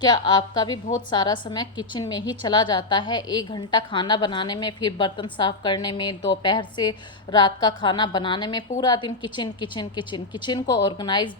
क्या आपका भी बहुत सारा समय किचन में ही चला जाता है? 1 घंटा खाना बनाने में, फिर बर्तन साफ़ करने में, दोपहर से रात का खाना बनाने में, पूरा दिन किचन, किचन, किचन। किचन को ऑर्गेनाइज़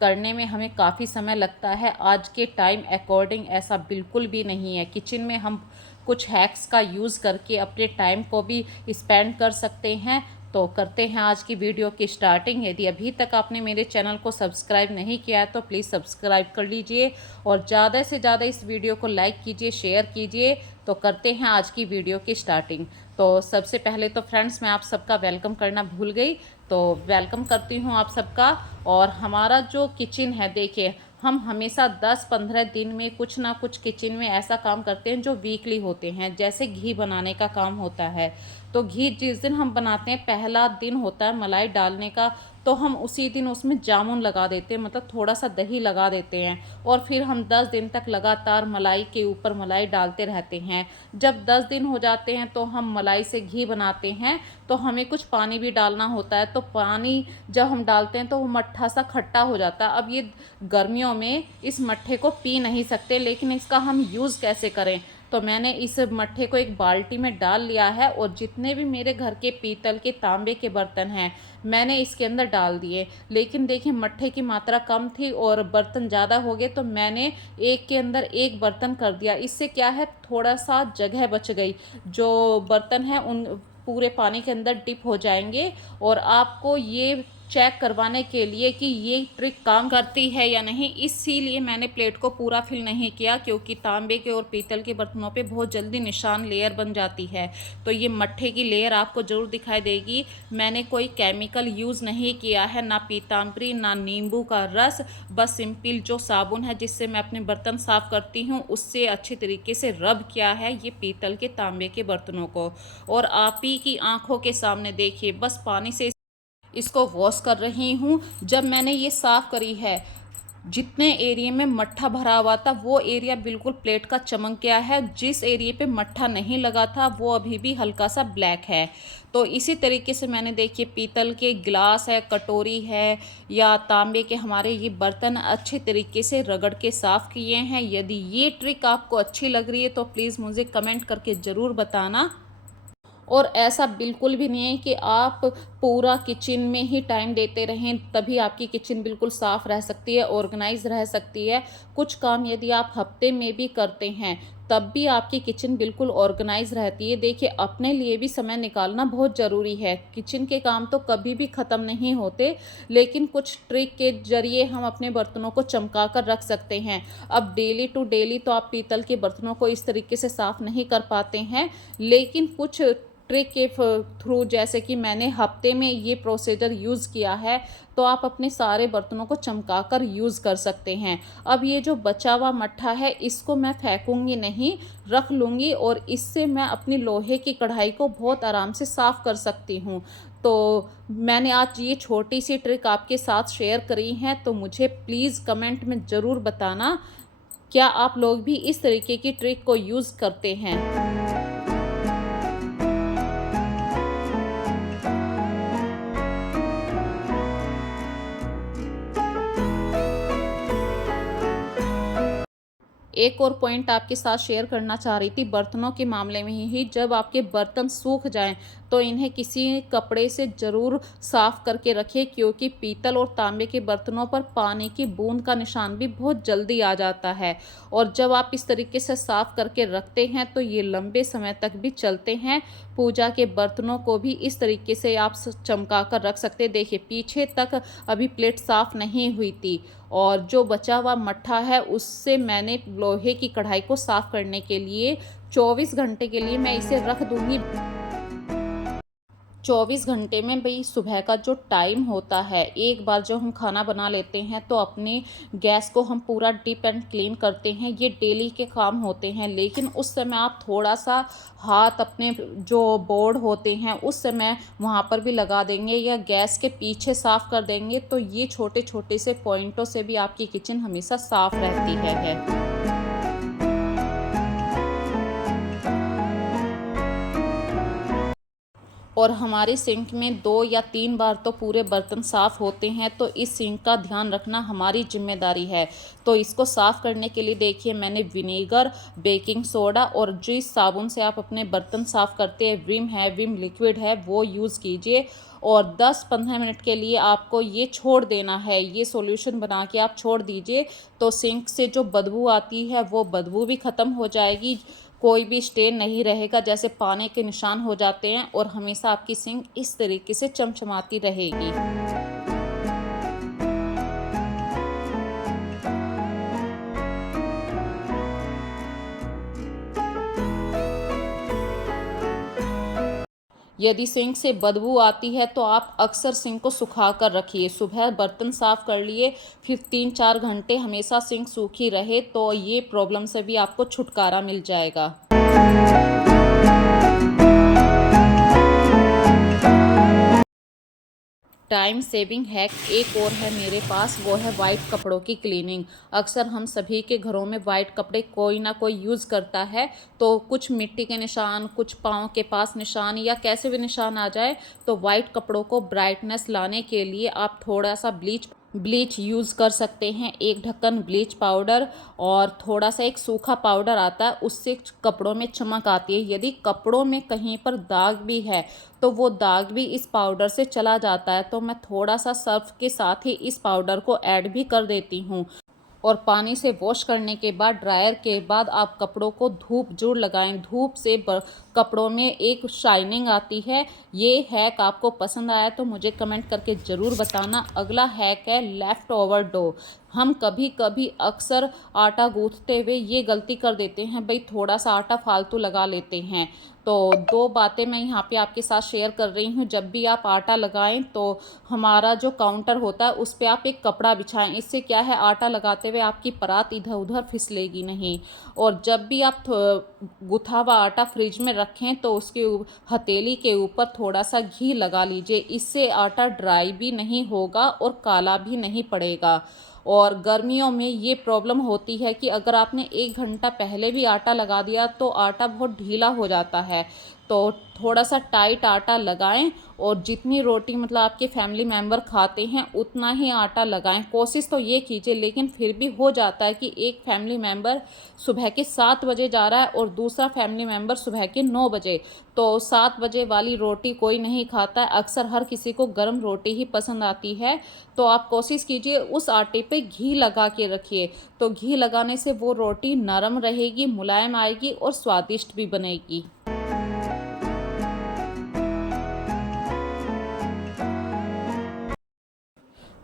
करने में हमें काफ़ी समय लगता है। आज के टाइम अकॉर्डिंग ऐसा बिल्कुल भी नहीं है। किचन में हम कुछ हैक्स का यूज़ करके अपने टाइम को भी स्पेंड कर सकते हैं। तो करते हैं आज की वीडियो की स्टार्टिंग। यदि अभी तक आपने मेरे चैनल को सब्सक्राइब नहीं किया है तो प्लीज़ सब्सक्राइब कर लीजिए और ज़्यादा से ज़्यादा इस वीडियो को लाइक कीजिए, शेयर कीजिए। तो करते हैं आज की वीडियो की स्टार्टिंग। तो सबसे पहले तो फ्रेंड्स मैं आप सबका वेलकम करना भूल गई, तो वेलकम करती हूँ आप सबका। और हमारा जो किचन है, देखिए हम हमेशा 10-15 दिन में कुछ ना कुछ किचन में ऐसा काम करते हैं जो वीकली होते हैं। जैसे घी बनाने का काम होता है, तो घी जिस दिन हम बनाते हैं, पहला दिन होता है मलाई डालने का, तो हम उसी दिन उसमें जामुन लगा देते हैं, मतलब थोड़ा सा दही लगा देते हैं। और फिर हम 10 दिन तक लगातार मलाई के ऊपर मलाई डालते रहते हैं। जब 10 दिन हो जाते हैं तो हम मलाई से घी बनाते हैं। तो हमें कुछ पानी भी डालना होता है, तो पानी जब हम डालते हैं तो वो मट्ठा सा खट्टा हो जाता है। अब ये गर्मियों में इस मट्ठे को पी नहीं सकते, लेकिन इसका हम यूज़ कैसे करें? तो मैंने इस मट्ठे को एक बाल्टी में डाल लिया है और जितने भी मेरे घर के पीतल के, तांबे के बर्तन हैं, मैंने इसके अंदर डाल दिए। लेकिन देखिए मट्ठे की मात्रा कम थी और बर्तन ज़्यादा हो गए, तो मैंने एक के अंदर एक बर्तन कर दिया। इससे क्या है, थोड़ा सा जगह बच गई। जो बर्तन हैं उन पूरे पानी के अंदर डिप हो जाएंगे। और आपको ये चेक करवाने के लिए कि ये ट्रिक काम करती है या नहीं, इसीलिए मैंने प्लेट को पूरा फिल नहीं किया, क्योंकि तांबे के और पीतल के बर्तनों पे बहुत जल्दी निशान लेयर बन जाती है। तो ये मट्ठे की लेयर आपको ज़रूर दिखाई देगी। मैंने कोई केमिकल यूज़ नहीं किया है, ना पीताम्बरी, ना नींबू का रस। बस सिंपल जो साबुन है जिससे मैं अपने बर्तन साफ़ करती हूँ, उससे अच्छे तरीके से रब किया है ये पीतल के, तांबे के बर्तनों को। और आप ही की आंखों के सामने देखिए, बस पानी से इसको वॉश कर रही हूँ। जब मैंने ये साफ़ करी है, जितने एरिया में मट्ठा भरा हुआ था वो एरिया बिल्कुल प्लेट का चमक गया है। जिस एरिया पे मट्ठा नहीं लगा था वो अभी भी हल्का सा ब्लैक है। तो इसी तरीके से मैंने, देखिए पीतल के गिलास है, कटोरी है, या तांबे के हमारे ये बर्तन अच्छे तरीके से रगड़ के साफ़ किए हैं। यदि ये ट्रिक आपको अच्छी लग रही है तो प्लीज़ मुझे कमेंट करके ज़रूर बताना। और ऐसा बिल्कुल भी नहीं है कि आप पूरा किचन में ही टाइम देते रहें तभी आपकी किचन बिल्कुल साफ़ रह सकती है, ऑर्गेनाइज रह सकती है। कुछ काम यदि आप हफ्ते में भी करते हैं तब भी आपकी किचन बिल्कुल ऑर्गेनाइज रहती है। देखिए अपने लिए भी समय निकालना बहुत ज़रूरी है। किचन के काम तो कभी भी ख़त्म नहीं होते, लेकिन कुछ ट्रिक के ज़रिए हम अपने बर्तनों को चमका कर रख सकते हैं। अब डेली टू डेली तो आप पीतल के बर्तनों को इस तरीके से साफ़ नहीं कर पाते हैं, लेकिन कुछ ट्रिक के थ्रू, जैसे कि मैंने हफ्ते में ये प्रोसीजर यूज़ किया है, तो आप अपने सारे बर्तनों को चमका कर यूज़ कर सकते हैं। अब ये जो बचा हुआ मट्ठा है इसको मैं फेंकूंगी नहीं, रख लूँगी और इससे मैं अपनी लोहे की कढ़ाई को बहुत आराम से साफ़ कर सकती हूँ। तो मैंने आज ये छोटी सी ट्रिक आपके साथ शेयर करी है, तो मुझे प्लीज़ कमेंट में ज़रूर बताना, क्या आप लोग भी इस तरीके की ट्रिक को यूज़ करते हैं? एक और पॉइंट आपके साथ शेयर करना चाह रही थी बर्तनों के मामले में ही। जब आपके बर्तन सूख जाएं तो इन्हें किसी कपड़े से ज़रूर साफ़ करके रखें, क्योंकि पीतल और तांबे के बर्तनों पर पानी की बूंद का निशान भी बहुत जल्दी आ जाता है। और जब आप इस तरीके से साफ़ करके रखते हैं तो ये लंबे समय तक भी चलते हैं। पूजा के बर्तनों को भी इस तरीके से आप चमका कर रख सकते हैं। देखिए पीछे तक अभी प्लेट साफ़ नहीं हुई थी, और जो बचा हुआ मट्ठा है उससे मैंने लोहे की कढ़ाई को साफ़ करने के लिए 24 घंटे के लिए मैं इसे रख दूँगी। 24 घंटे में भई सुबह का जो टाइम होता है, एक बार जब हम खाना बना लेते हैं तो अपने गैस को हम पूरा डीप एंड क्लीन करते हैं, ये डेली के काम होते हैं। लेकिन उस समय आप थोड़ा-सा हाथ अपने जो बोर्ड होते हैं उस समय वहाँ पर भी लगा देंगे या गैस के पीछे साफ़ कर देंगे, तो ये छोटे-छोटे से पॉइंटों से भी आपकी किचन हमेशा साफ़ रहती है। और हमारे सिंक में 2 या 3 बार तो पूरे बर्तन साफ़ होते हैं, तो इस सिंक का ध्यान रखना हमारी ज़िम्मेदारी है। तो इसको साफ़ करने के लिए देखिए मैंने विनेगर, बेकिंग सोडा और जिस साबुन से आप अपने बर्तन साफ़ करते हैं, विम है, विम लिक्विड है, वो यूज़ कीजिए और 10-15 मिनट के लिए आपको ये छोड़ देना है। ये सॉल्यूशन बना के आप छोड़ दीजिए, तो सिंक से जो बदबू आती है वो बदबू भी ख़त्म हो जाएगी, कोई भी स्टेन नहीं रहेगा जैसे पानी के निशान हो जाते हैं, और हमेशा आपकी सिंक इस तरीके से चमचमाती रहेगी। यदि सिंक से बदबू आती है तो आप अक्सर सिंक को सुखा कर रखिए। सुबह बर्तन साफ़ कर लिए, फिर 3-4 घंटे हमेशा सिंक सूखी रहे, तो ये प्रॉब्लम से भी आपको छुटकारा मिल जाएगा। टाइम सेविंग हैक एक और है मेरे पास, वो है वाइट कपड़ों की क्लीनिंग। अक्सर हम सभी के घरों में वाइट कपड़े कोई ना कोई यूज़ करता है, तो कुछ मिट्टी के निशान, कुछ पाँव के पास निशान या कैसे भी निशान आ जाए, तो वाइट कपड़ों को ब्राइटनेस लाने के लिए आप थोड़ा सा ब्लीच यूज़ कर सकते हैं। एक ढक्कन ब्लीच पाउडर और थोड़ा सा एक सूखा पाउडर आता है, उससे कपड़ों में चमक आती है। यदि कपड़ों में कहीं पर दाग भी है तो वो दाग भी इस पाउडर से चला जाता है। तो मैं थोड़ा सा सर्फ के साथ ही इस पाउडर को ऐड भी कर देती हूँ, और पानी से वॉश करने के बाद, ड्रायर के बाद आप कपड़ों को धूप ज़रूर लगाएं। धूप से कपड़ों में एक शाइनिंग आती है। ये हैक आपको पसंद आया तो मुझे कमेंट करके ज़रूर बताना। अगला हैक है लेफ़्ट ओवर डो। हम कभी कभी अक्सर आटा गूँथते हुए ये गलती कर देते हैं, भाई थोड़ा सा आटा फालतू लगा लेते हैं। तो 2 बातें मैं यहाँ पे आपके साथ शेयर कर रही हूँ। जब भी आप आटा लगाएं तो हमारा जो काउंटर होता है उस पे आप एक कपड़ा बिछाएं। इससे क्या है, आटा लगाते हुए आपकी परात इधर उधर फिसलेगी नहीं। और जब भी आप गुथा हुआ आटा फ्रिज में रखें तो उसके हथेली के ऊपर थोड़ा सा घी लगा लीजिए। इससे आटा ड्राई भी नहीं होगा और काला भी नहीं पड़ेगा। और गर्मियों में ये प्रॉब्लम होती है कि अगर आपने 1 घंटा पहले भी आटा लगा दिया तो आटा बहुत ढीला हो जाता है। तो थोड़ा सा टाइट आटा लगाएं, और जितनी रोटी मतलब आपके फैमिली मेम्बर खाते हैं उतना ही आटा लगाएं। कोशिश तो ये कीजिए, लेकिन फिर भी हो जाता है कि एक फैमिली मेम्बर सुबह के 7 बजे जा रहा है और दूसरा फैमिली मेम्बर सुबह के 9 बजे। तो 7 बजे वाली रोटी कोई नहीं खाता है, अक्सर हर किसी को गर्म रोटी ही पसंद आती है। तो आप कोशिश कीजिए उस आटे पे घी लगा के रखिए, तो घी लगाने से वो रोटी नरम रहेगी, मुलायम आएगी और स्वादिष्ट भी बनेगी।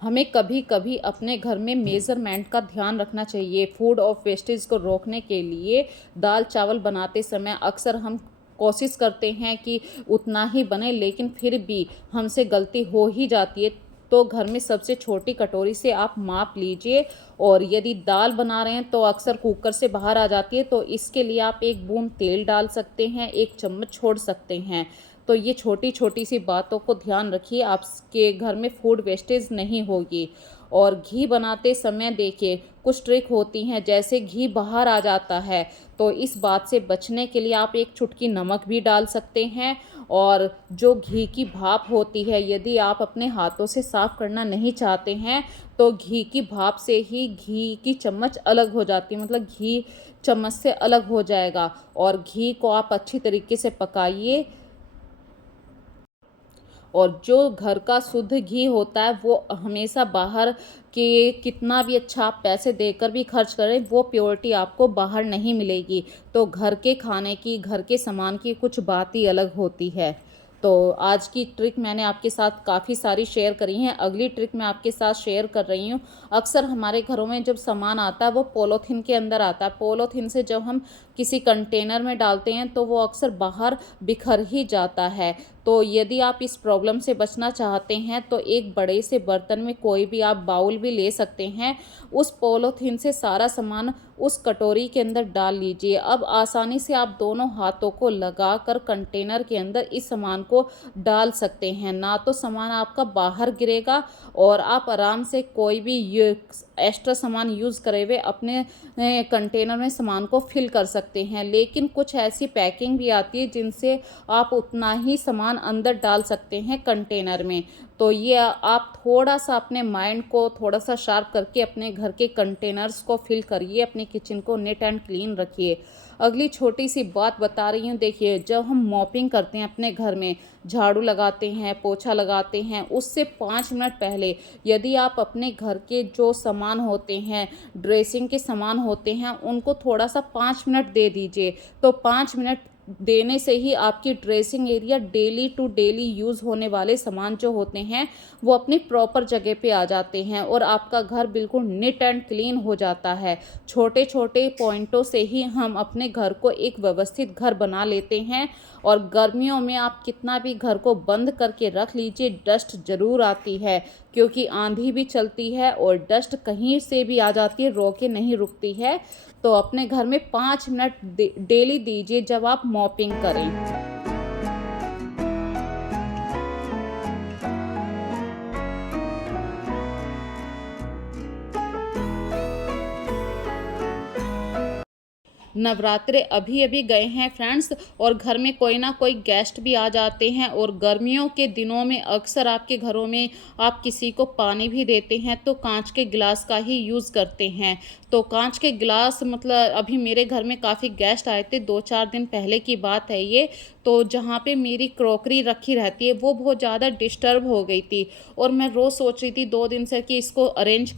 हमें कभी कभी अपने घर में मेज़रमेंट का ध्यान रखना चाहिए। फूड ऑफ वेस्टेज को रोकने के लिए दाल चावल बनाते समय अक्सर हम कोशिश करते हैं कि उतना ही बने, लेकिन फिर भी हमसे गलती हो ही जाती है। तो घर में सबसे छोटी कटोरी से आप माप लीजिए, और यदि दाल बना रहे हैं तो अक्सर कुकर से बाहर आ जाती है, तो इसके लिए आप 1 बूंद तेल डाल सकते हैं, 1 चम्मच छोड़ सकते हैं। तो ये छोटी छोटी सी बातों को ध्यान रखिए, आपके घर में फूड वेस्टेज नहीं होगी। और घी बनाते समय देखिए कुछ ट्रिक होती हैं, जैसे घी बाहर आ जाता है, तो इस बात से बचने के लिए आप 1 चुटकी नमक भी डाल सकते हैं। और जो घी की भाप होती है, यदि आप अपने हाथों से साफ़ करना नहीं चाहते हैं तो घी की भाप से ही घी की चम्मच अलग हो जाती है, मतलब घी चम्मच से अलग हो जाएगा। और घी को आप अच्छी तरीके से पकाइए, और जो घर का शुद्ध घी होता है वो हमेशा बाहर के कितना भी अच्छा आप पैसे देकर भी खर्च करें, वो प्योरिटी आपको बाहर नहीं मिलेगी। तो घर के खाने की, घर के सामान की कुछ बात ही अलग होती है। तो आज की ट्रिक मैंने आपके साथ काफ़ी सारी शेयर करी हैं। अगली ट्रिक मैं आपके साथ शेयर कर रही हूँ। अक्सर हमारे घरों में जब सामान आता है वो पॉलीथीन के अंदर आता है। पॉलीथीन से जब हम किसी कंटेनर में डालते हैं तो वो अक्सर बाहर बिखर ही जाता है। तो यदि आप इस प्रॉब्लम से बचना चाहते हैं तो एक बड़े से बर्तन में कोई भी आप बाउल भी ले सकते हैं, उस पॉलीथीन से सारा सामान उस कटोरी के अंदर डाल लीजिए। अब आसानी से आप दोनों हाथों को लगाकर कंटेनर के अंदर इस सामान को डाल सकते हैं। ना तो सामान आपका बाहर गिरेगा, और आप आराम से कोई भी एक्स्ट्रा सामान यूज़ करे हुए अपने कंटेनर में सामान को फिल कर सकते सकते हैं। लेकिन कुछ ऐसी पैकिंग भी आती है जिनसे आप उतना ही सामान अंदर डाल सकते हैं कंटेनर में। तो ये आप थोड़ा-सा अपने माइंड को थोड़ा-सा शार्प करके अपने घर के कंटेनर्स को फिल करिए, अपने किचन को नीट एंड क्लीन रखिए। अगली छोटी-सी बात बता रही हूँ, देखिए जब हम मॉपिंग करते हैं अपने घर में, झाड़ू लगाते हैं, पोछा लगाते हैं, उससे 5 मिनट पहले यदि आप अपने घर के जो सामान होते हैं, ड्रेसिंग के सामान होते हैं, उनको थोड़ा-सा 5 मिनट दे दीजिए। तो 5 मिनट देने से ही आपकी dressing area daily to daily use होने वाले सामान जो होते हैं वो अपनी प्रॉपर जगह पे आ जाते हैं और आपका घर बिल्कुल नीट एंड क्लीन हो जाता है। छोटे छोटे पॉइंटों से ही हम अपने घर को एक व्यवस्थित घर बना लेते हैं। और गर्मियों में आप कितना भी घर को बंद करके रख लीजिए, डस्ट ज़रूर आती है, क्योंकि आंधी भी चलती है और डस्ट कहीं से भी आ जाती है, रोके नहीं रुकती है। तो अपने घर में 5 मिनट डेली दीजिए जब आप मॉपिंग करें। नवरात्रे अभी अभी गए हैं फ्रेंड्स, और घर में कोई ना कोई गेस्ट भी आ जाते हैं। और गर्मियों के दिनों में अक्सर आपके घरों में आप किसी को पानी भी देते हैं तो कांच के गिलास का ही यूज़ करते हैं। तो कांच के गिलास, मतलब अभी मेरे घर में काफ़ी गेस्ट आए थे, 2-4 दिन पहले की बात है ये। तो जहाँ पे मेरी क्रॉकरी रखी रहती है वो बहुत ज़्यादा डिस्टर्ब हो गई थी, और मैं रोज़ सोच रही थी 2 दिन से कि इसको अरेंज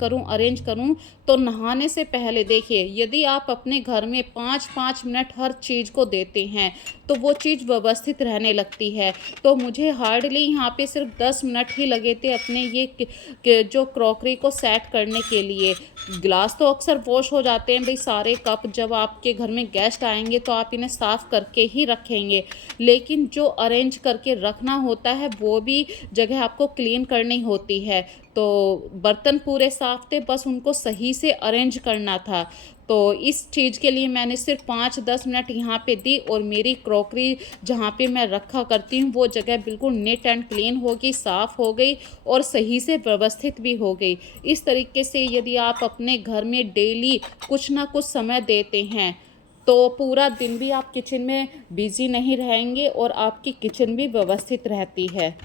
करूँ। तो नहाने से पहले देखिए, यदि आप अपने घर में 5-5 मिनट हर चीज़ को देते हैं तो वो चीज़ व्यवस्थित रहने लगती है। तो मुझे हार्डली यहाँ पे सिर्फ 10 मिनट ही लगे थे अपने ये जो क्रॉकरी को सेट करने के लिए। गिलास तो अक्सर वॉश हो जाते हैं भाई, सारे कप जब आपके घर में गेस्ट आएंगे तो आप इन्हें साफ़ करके ही रखेंगे। लेकिन जो अरेंज करके रखना होता है वो भी जगह आपको क्लीन करनी होती है। तो बर्तन पूरे साफ थे, बस उनको सही से अरेंज करना था। तो इस चीज़ के लिए मैंने सिर्फ 5-10 मिनट यहाँ पे दी, और मेरी क्रॉकरी जहाँ पे मैं रखा करती हूँ वो जगह बिल्कुल नीट एंड क्लीन हो गई, साफ़ हो गई और सही से व्यवस्थित भी हो गई। इस तरीके से यदि आप अपने घर में डेली कुछ ना कुछ समय देते हैं तो पूरा दिन भी आप किचन में बिज़ी नहीं रहेंगे और आपकी किचन भी व्यवस्थित रहती है।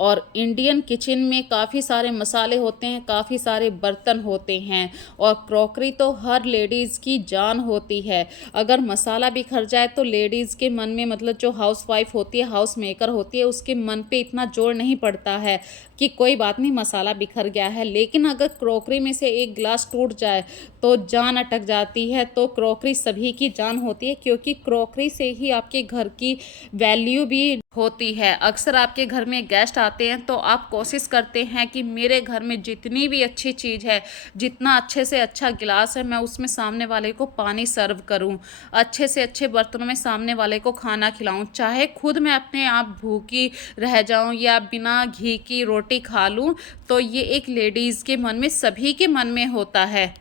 और इंडियन किचन में काफ़ी सारे मसाले होते हैं, काफ़ी सारे बर्तन होते हैं, और क्रॉकरी तो हर लेडीज़ की जान होती है। अगर मसाला बिखर जाए तो लेडीज़ के मन में, मतलब जो हाउसवाइफ होती है, हाउस मेकर होती है, उसके मन पे इतना जोर नहीं पड़ता है कि कोई बात नहीं मसाला बिखर गया है। लेकिन अगर क्रॉकरी में से एक गिलास टूट जाए तो जान अटक जाती है। तो क्रॉकरी सभी की जान होती है, क्योंकि क्रॉकरी से ही आपके घर की वैल्यू भी होती है। अक्सर आपके घर में गेस्ट आते हैं तो आप कोशिश करते हैं कि मेरे घर में जितनी भी अच्छी चीज़ है, जितना अच्छे से अच्छा गिलास है, मैं उसमें सामने वाले को पानी सर्व करूं, अच्छे से अच्छे बर्तनों में सामने वाले को खाना खिलाऊं, चाहे खुद मैं अपने आप भूखी रह जाऊं या बिना घी की रोटी खा लूं। तो ये एक लेडीज़ के मन में, सभी के मन में होता है।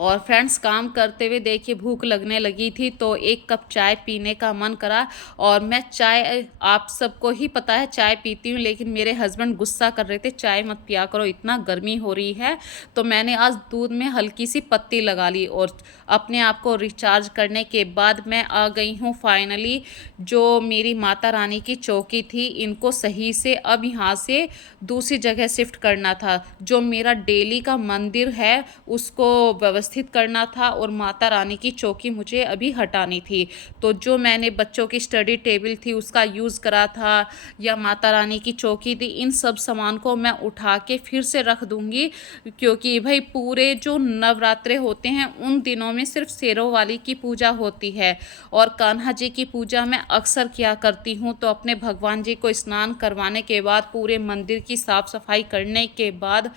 और फ्रेंड्स, काम करते हुए देखिए भूख लगने लगी थी तो एक कप चाय पीने का मन करा। और मैं चाय, आप सबको ही पता है चाय पीती हूँ, लेकिन मेरे हस्बैंड गुस्सा कर रहे थे, चाय मत पिया करो, इतना गर्मी हो रही है। तो मैंने आज दूध में हल्की सी पत्ती लगा ली, और अपने आप को रिचार्ज करने के बाद मैं आ गई हूँ फाइनली। जो मेरी माता रानी की चौकी थी, इनको सही से अब यहाँ से दूसरी जगह शिफ्ट करना था। जो मेरा डेली का मंदिर है उसको व्यवस्थित करना था, और माता रानी की चौकी मुझे अभी हटानी थी। तो जो मैंने बच्चों की स्टडी टेबल थी उसका यूज़ करा था, या माता रानी की चौकी थी, इन सब सामान को मैं उठा के फिर से रख दूंगी। क्योंकि भाई पूरे जो नवरात्रे होते हैं उन दिनों में सिर्फ शेरों वाली की पूजा होती है, और कान्हा जी की पूजा मैं अक्सर किया करती हूँ। तो अपने भगवान जी को स्नान करवाने के बाद, पूरे मंदिर की साफ़ सफाई करने के बाद,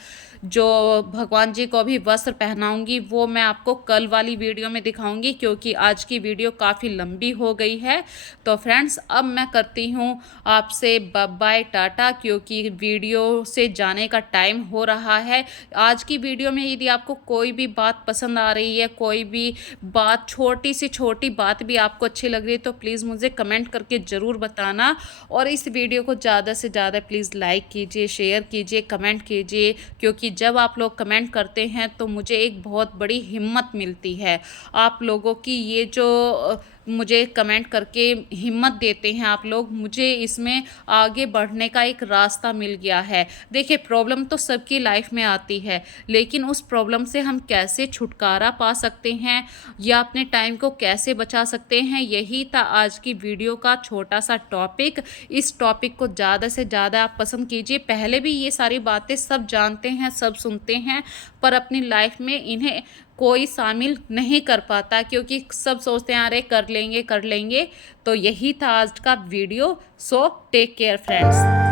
जो भगवान जी को भी वस्त्र पहनाऊंगी वो मैं आपको कल वाली वीडियो में दिखाऊंगी, क्योंकि आज की वीडियो काफ़ी लंबी हो गई है। तो फ्रेंड्स, अब मैं करती हूँ आपसे बाय टाटा, क्योंकि वीडियो से जाने का टाइम हो रहा है। आज की वीडियो में यदि आपको कोई भी बात पसंद आ रही है, कोई भी बात, छोटी से छोटी बात भी आपको अच्छी लग रही है, तो प्लीज़ मुझे कमेंट करके ज़रूर बताना। और इस वीडियो को ज़्यादा से ज़्यादा प्लीज़ लाइक कीजिए, शेयर कीजिए, कमेंट कीजिए, क्योंकि जब आप लोग कमेंट करते हैं तो मुझे एक बहुत बड़ी हिम्मत मिलती है। आप लोगों की ये जो मुझे कमेंट करके हिम्मत देते हैं आप लोग, मुझे इसमें आगे बढ़ने का एक रास्ता मिल गया है। देखिए, प्रॉब्लम तो सबकी लाइफ में आती है, लेकिन उस प्रॉब्लम से हम कैसे छुटकारा पा सकते हैं या अपने टाइम को कैसे बचा सकते हैं, यही था आज की वीडियो का छोटा सा टॉपिक। इस टॉपिक को ज़्यादा से ज़्यादा आप पसंद कीजिए। पहले भी ये सारी बातें सब जानते हैं, सब सुनते हैं, पर अपनी लाइफ में इन्हें कोई शामिल नहीं कर पाता, क्योंकि सब सोचते हैं अरे कर लेंगे कर लेंगे। तो यही था आज का video. So take care friends.